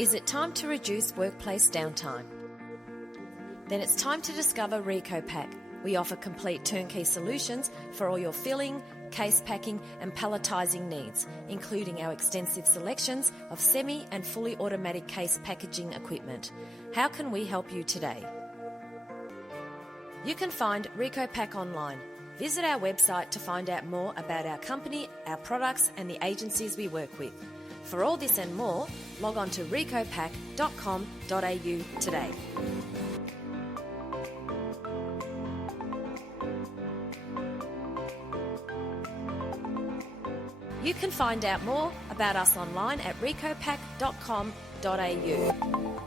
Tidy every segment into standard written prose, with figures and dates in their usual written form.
Is it time to reduce workplace downtime? Then it's time to discover RECOPAK. We offer complete turnkey solutions for all your filling, case packing and palletising needs, including our extensive selections of semi and fully automatic case packaging equipment. How can we help you today? You can find RECOPAK online. Visit our website to find out more about our company, our products and the agencies we work with. For all this and more, log on to recopak.com.au today. You can find out more about us online at recopak.com.au.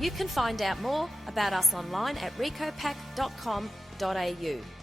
You can find out more about us online at recopak.com.au.